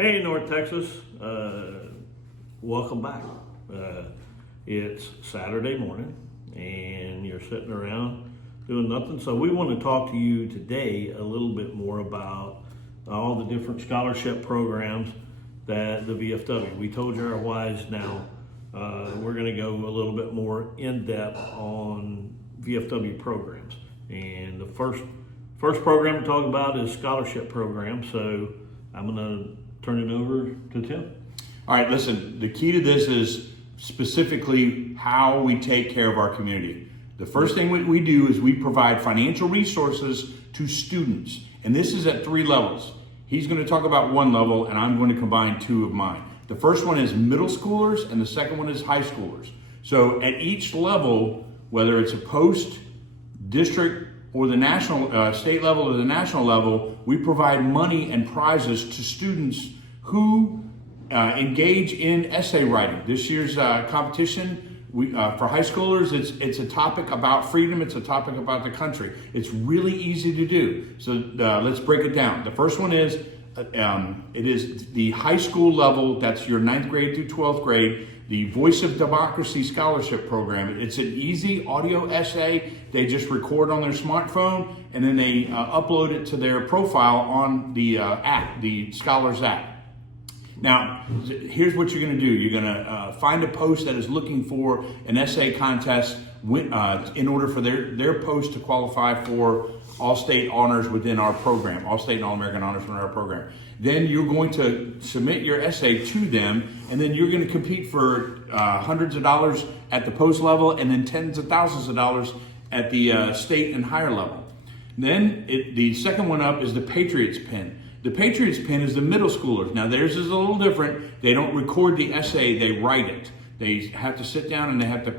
Hey, North Texas, welcome back. It's Saturday morning and you're sitting around doing nothing. So we want to talk to you today a little bit more about all the different scholarship programs that the VFW. We told you our whys. Now we're going to go a little bit more in depth on VFW programs. And the first program to talk about is scholarship program. So I'm going to turn it over to Tim. All right, listen, the key to this is specifically how we take care of our community. The first thing we do is we provide financial resources to students, and this is at 3 levels. He's going to talk about one level, and I'm going to combine 2 of mine. The first one is middle schoolers, and the second one is high schoolers. So at each level, whether it's a post, district, or the national, state level or the national level, we provide money and prizes to students who engage in essay writing. This year's competition for high schoolers, it's a topic about freedom. It's a topic about the country. It's really easy to do. So let's break it down. The first one is, it is the high school level. That's your 9th grade through 12th grade. The Voice of Democracy Scholarship Program. It's an easy audio essay. They just record on their smartphone and then they upload it to their profile on the app, the Scholars app. Now, here's what you're going to do. You're going to find a post that is looking for an essay contest in order for their post to qualify for all-state honors within our program, all-state and all-American honors within our program. Then you're going to submit your essay to them, and then you're going to compete for hundreds of dollars at the post level and then tens of thousands of dollars at the state and higher level. Then the second one up is the Patriots Pin. The Patriots Pin is the middle schoolers. Now theirs is a little different. They don't record the essay, they write it. They have to sit down and they have to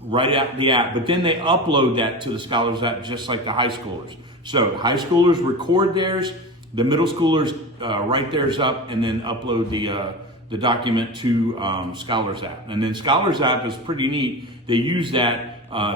write out the app, but then they upload that to the Scholars app just like the high schoolers. So high schoolers record theirs, the middle schoolers write theirs up and then upload the document to Scholars app. And then Scholars app is pretty neat. They use that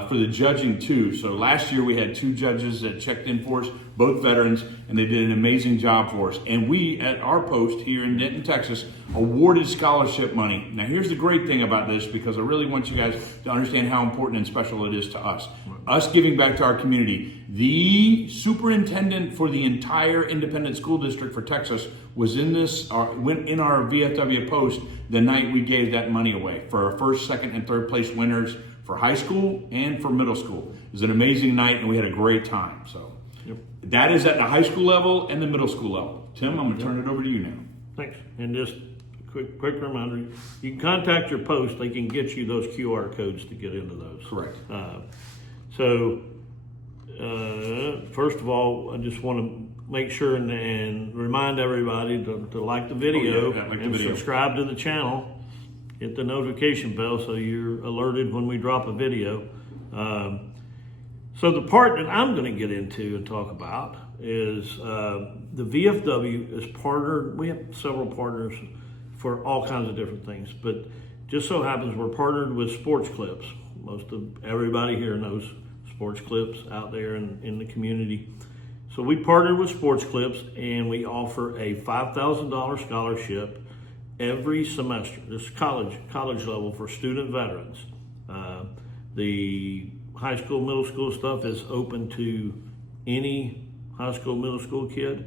for the judging too. So last year we had 2 judges that checked in for us, both veterans, and they did an amazing job for us. And we, at our post here in Denton, Texas, awarded scholarship money. Now here's the great thing about this, because I really want you guys to understand how important and special it is to us. Us giving back to our community. The superintendent for the entire independent school district for Texas was in in our VFW post the night we gave that money away for our 1st, 2nd, and 3rd place winners for high school and for middle school. It was an amazing night and we had a great time. So that is at the high school level and the middle school level. Tim, I'm going to turn it over to you now. Thanks. And just a quick reminder, you can contact your post. They can get you those QR codes to get into those. Correct. First of all, I just want to make sure and remind everybody to like the video and subscribe to the channel. Hit the notification bell so you're alerted when we drop a video. So the part that I'm going to get into and talk about is the VFW is partnered. We have several partners for all kinds of different things, but just so happens we're partnered with Sports Clips. Most of everybody here knows Sports Clips out there in the community. So we partnered with Sports Clips and we offer a $5,000 scholarship every semester. This is college level for student veterans. The high school, middle school stuff is open to any high school, middle school kid.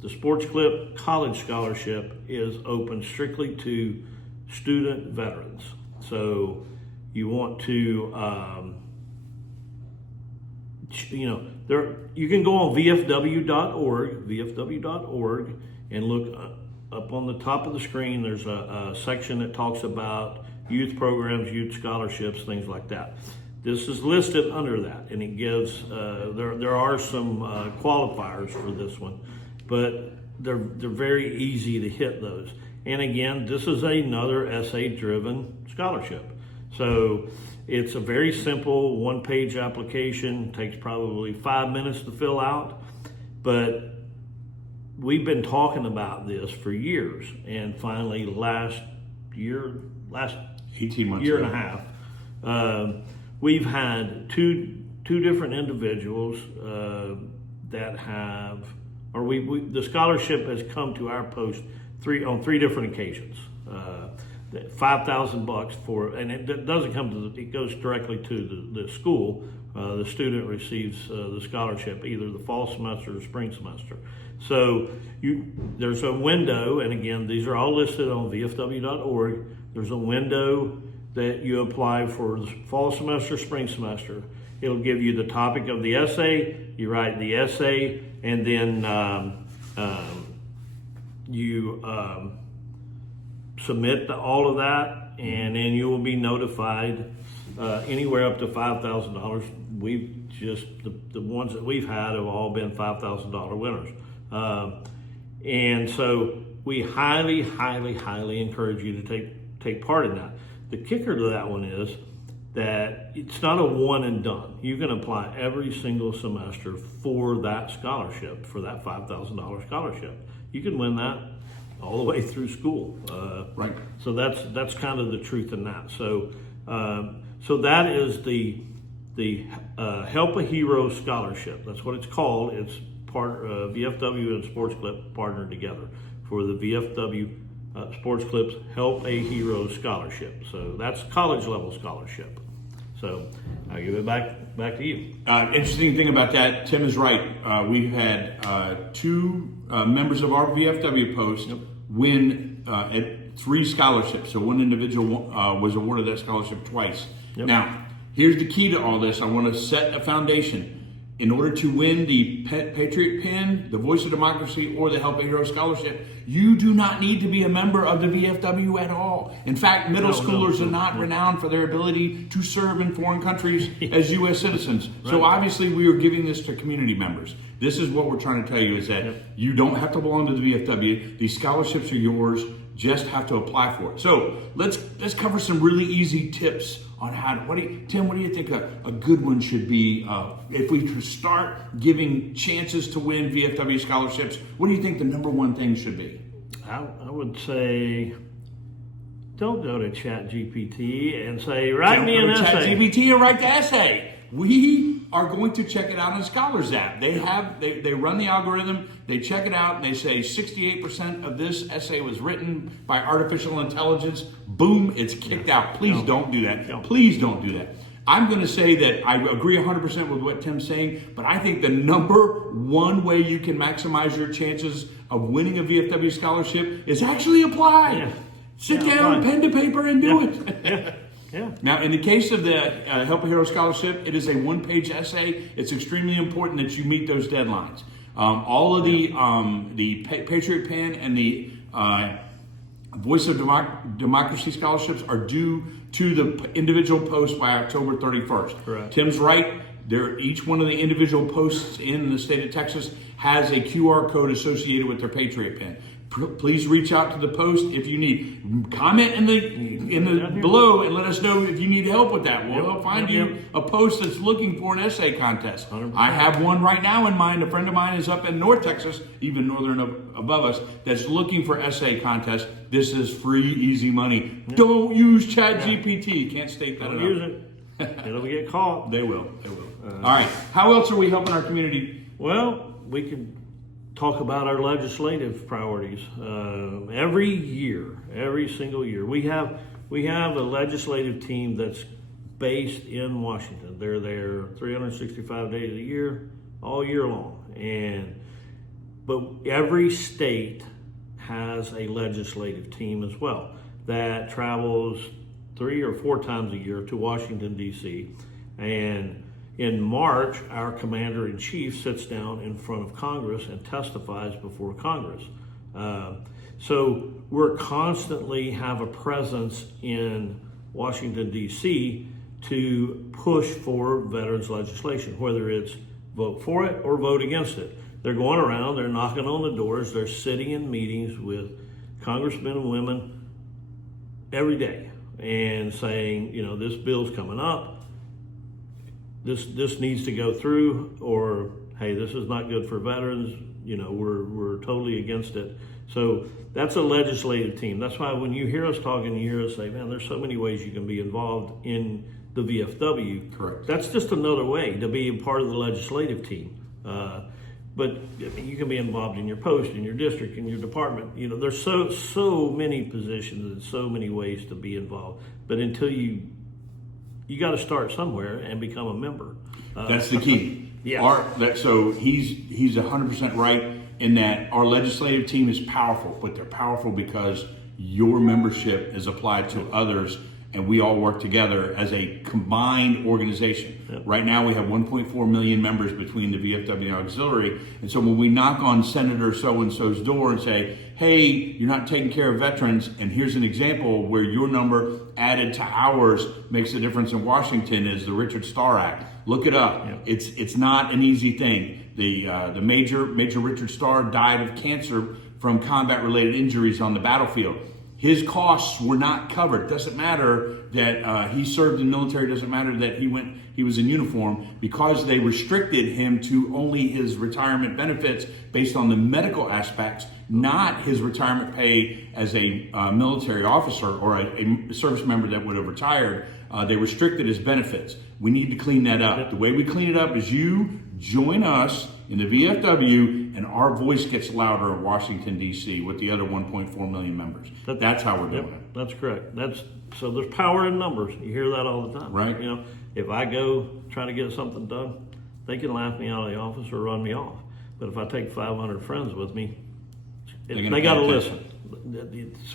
The Sports Clip college scholarship is open strictly to student veterans. So you want to, you can go on VFW.org, and look up on the top of the screen. There's a section that talks about youth programs, youth scholarships, things like that. This is listed under that, and it gives, there are some qualifiers for this one, but they're very easy to hit those. And again, this is another essay-driven scholarship. So it's a very simple 1-page application, takes probably 5 minutes to fill out, but we've been talking about this for years, and finally last 18 months year ago. and a half, we've had two different individuals that have or the scholarship has come to our post on three different occasions. $5,000 for, and it doesn't come to it goes directly to the school. The student receives the scholarship either the fall semester or spring semester. So there's a window, and again, these are all listed on VFW.org. There's a window that you apply for the fall semester, spring semester. It'll give you the topic of the essay. You write the essay, and then you submit all of that, and then you will be notified anywhere up to $5,000. The ones that we've had have all been $5,000 winners. And so we highly, highly, highly encourage you to take part in that. The kicker to that one is that it's not a one and done. You can apply every single semester for that scholarship, for that $5,000 scholarship. You can win that all the way through school. Right. So that's kind of the truth in that. So that is the Help a Hero Scholarship. That's what it's called. It's part VFW and Sports Clip partnered together for the VFW Sports Clips Help a Hero Scholarship. So that's college level scholarship. So I'll give it back to you. Interesting thing about that, Tim is right. We've had two members of our VFW post win at 3 scholarships. So one individual was awarded that scholarship twice. Yep. Now, here's the key to all this. I want to set a foundation. In order to win the Patriot Pin, the Voice of Democracy, or the Help a Hero Scholarship, you do not need to be a member of the VFW at all. In fact, middle schoolers are not renowned for their ability to serve in foreign countries as U.S. citizens. Right. So obviously we are giving this to community members. This is what we're trying to tell you is that you don't have to belong to the VFW. These scholarships are yours. Just have to apply for it. So let's cover some really easy tips on how to, Tim, what do you think a good one should be? If we start giving chances to win VFW scholarships, what do you think the number one thing should be? I would say, don't go to ChatGPT and say, write me an essay. ChatGPT and write the essay. We are going to check it out on Scholars app. They run the algorithm, they check it out, and they say 68% of this essay was written by artificial intelligence. Boom, it's kicked out. Please don't do that. Please don't do that. I'm going to say that I agree 100% with what Tim's saying, but I think the number one way you can maximize your chances of winning a VFW scholarship is actually apply. Yeah. Sit down, pen to paper, and do it. Yeah. Now, in the case of the Help a Hero Scholarship, it is a one-page essay. It's extremely important that you meet those deadlines. All of the Patriot Pen and the Voice of Democracy scholarships are due to the individual post by October 31st. Correct. Tim's right. Each one of the individual posts in the state of Texas has a QR code associated with their Patriot Pen. Please reach out to the post if you need. Comment in the below and let us know if you need help with that. We'll find you a post that's looking for an essay contest. 100%. I have one right now in mind. A friend of mine is up in North Texas, even northern above us, that's looking for essay contest. This is free, easy money. Yeah. Don't use ChatGPT. Can't state that enough. Don't use it. It'll get caught. They will. All right. How else are we helping our community? Well, we can talk about our legislative priorities. Every single year, we have a legislative team that's based in Washington. They're there 365 days a year, all year long. But every state has a legislative team as well that travels 3 or 4 times a year to Washington, D.C. And in March, our commander-in-chief sits down in front of Congress and testifies before Congress. So we're constantly have a presence in Washington, D.C. to push for veterans legislation, whether it's vote for it or vote against it. They're going around, they're knocking on the doors, they're sitting in meetings with congressmen and women every day and saying, this bill's coming up. This needs to go through, or hey, this is not good for veterans. We're totally against it. So that's a legislative team. That's why when you hear us talking, you hear us say, man, there's so many ways you can be involved in the VFW. Correct. That's just another way to be a part of the legislative team. But I mean, you can be involved in your post, in your district, in your department. You know, there's so many positions and so many ways to be involved. But until you got to start somewhere and become a member. That's the key. Yeah. So he's 100% right in that our legislative team is powerful, but they're powerful because your membership is applied to others, and we all work together as a combined organization. Yep. Right now we have 1.4 million members between the VFW Auxiliary, and so when we knock on Senator so-and-so's door and say, hey, you're not taking care of veterans, and here's an example where your number added to ours makes a difference in Washington, is the Richard Starr Act. Look it up. Yep. It's not an easy thing. The Major Richard Starr died of cancer from combat-related injuries on the battlefield. His costs were not covered. Doesn't matter that he served in the military. Doesn't matter that he was in uniform, because they restricted him to only his retirement benefits based on the medical aspects, not his retirement pay as a military officer or a service member that would have retired. They restricted his benefits. We need to clean that up. The way we clean it up is you join us in the VFW, and our voice gets louder in Washington, D.C. with the other 1.4 million members. That's how we're doing it. That's correct. So there's power in numbers. You hear that all the time. Right. You know, if I go try to get something done, they can laugh me out of the office or run me off. But if I take 500 friends with me, they got to listen,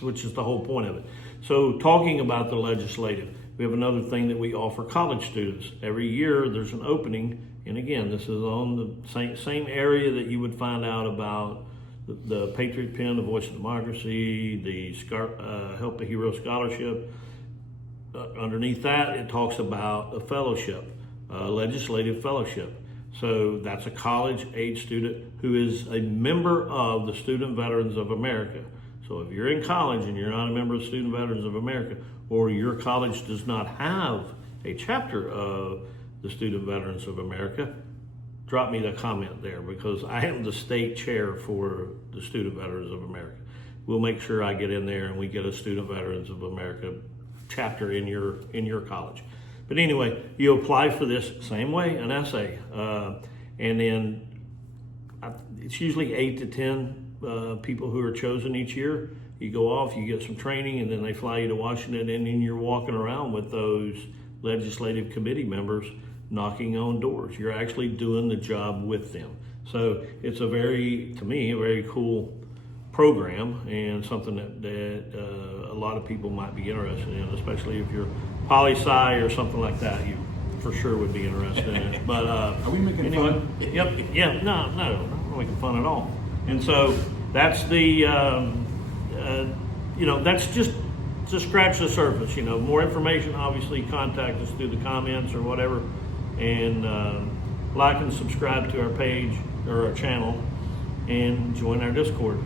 which is the whole point of it. So talking about the legislative, we have another thing that we offer college students. Every year there's an opening, and again, this is on the same area that you would find out about the Patriot Pen, the Voice of Democracy, the Help a Hero Scholarship. Underneath that, it talks about a fellowship, a legislative fellowship. So that's a college-age student who is a member of the Student Veterans of America. So if you're in college and you're not a member of Student Veterans of America, or your college does not have a chapter of the Student Veterans of America, drop me the comment there, because I am the state chair for the Student Veterans of America. We'll make sure I get in there and we get a Student Veterans of America chapter in your college. But anyway, you apply for this same way, an essay, and then it's usually 8 to 10 people who are chosen each year. You go off, you get some training, and then they fly you to Washington, and then you're walking around with those legislative committee members knocking on doors. You're actually doing the job with them. So it's to me, a very cool program, and something that a lot of people might be interested in, especially if you're poli-sci or something like that. You for sure would be interested in it. But are we making fun? Yep. Yeah. No, not making fun at all. And so that's that's just to scratch the surface. More information, obviously, contact us through the comments or whatever, and like and subscribe to our page or our channel, and join our Discord.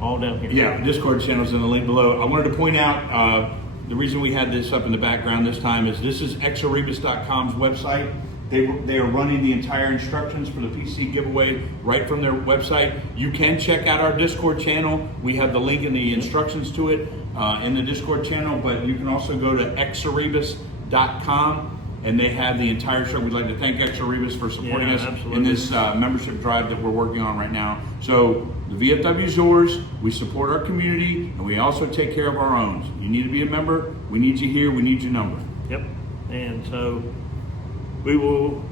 All down here. Yeah, the Discord channel is in the link below. I wanted to point out the reason we had this up in the background this time is this is exaribus.com's website. They are running the entire instructions for the PC giveaway right from their website. You can check out our Discord channel. We have the link in the instructions to it in the Discord channel, but you can also go to exaribus.com, and they have the entire show. We'd like to thank Exaribus for supporting us in this membership drive that we're working on right now. So the VFW is yours. We support our community, and we also take care of our own. You need to be a member. We need you here. We need your number. Yep. And so we will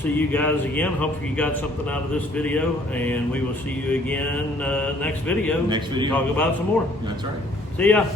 see you guys again. Hopefully you got something out of this video, and we will see you again next video. Next video. Talk about some more. That's right. See ya.